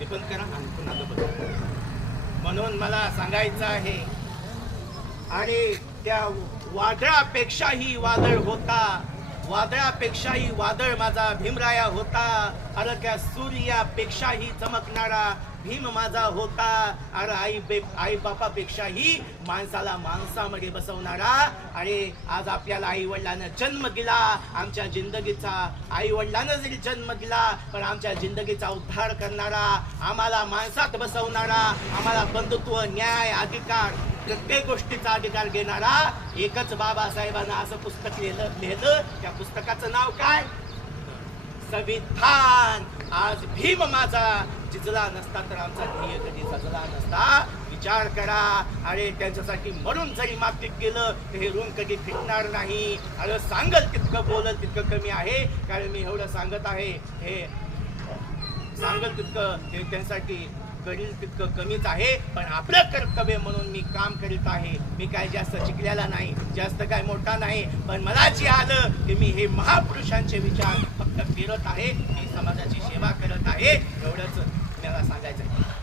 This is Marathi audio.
ते पण करा आणि पुन्हा बदल. म्हणून मला सांगायचं आहे, आणि त्या वादळापेक्षाही वादळ होता, वादळापेक्षाही वादळ माझा भीमराया होता. अरे त्या सूर्यापेक्षाही चमकणारा भीम माझा होता. अरे आई बापापेक्षाही माणसाला माणसामध्ये बसवणारा. अरे आज आपल्याला आई वडिलांना जन्म दिला, आमच्या जिंदगीचा आई वडिलांना जरी जन्म दिला पण आमच्या जिंदगीचा उद्धार करणारा, आम्हाला माणसात बसवणारा, आम्हाला बंधुत्व, न्याय, अधिकार, प्रत्येक गोष्टीचा अधिकार घेणारा एकच बाबासाहेबांना असं पुस्तक लिहिलं. त्या पुस्तकाचं नाव काय? संविधान. आज भीम माझा जिजला नसता तर आमचा ध्येय कधी सजला नसता. विचार करा. अरे त्यांच्यासाठी म्हणून जरी मातीत गेलं तर हे ऋण कधी फिटणार नाही. अरे सांगल तितकं बोलल तितकं कमी आहे. कारण मी एवढं सांगत आहे, हे सांगल तितकं हे त्यांसाठी करील तितकं कमीच आहे. पण आपलं कर्तव्य म्हणून मी काम करीत आहे. मी काय जास्त शिकलेला नाही, जास्त काय मोठा नाही, पण मला जे आलं की मी हे महापुरुषांचे विचार फक्त फिरत आहे, मी समाजाची सेवा करत आहे, एवढंच मला सांगायचं आहे.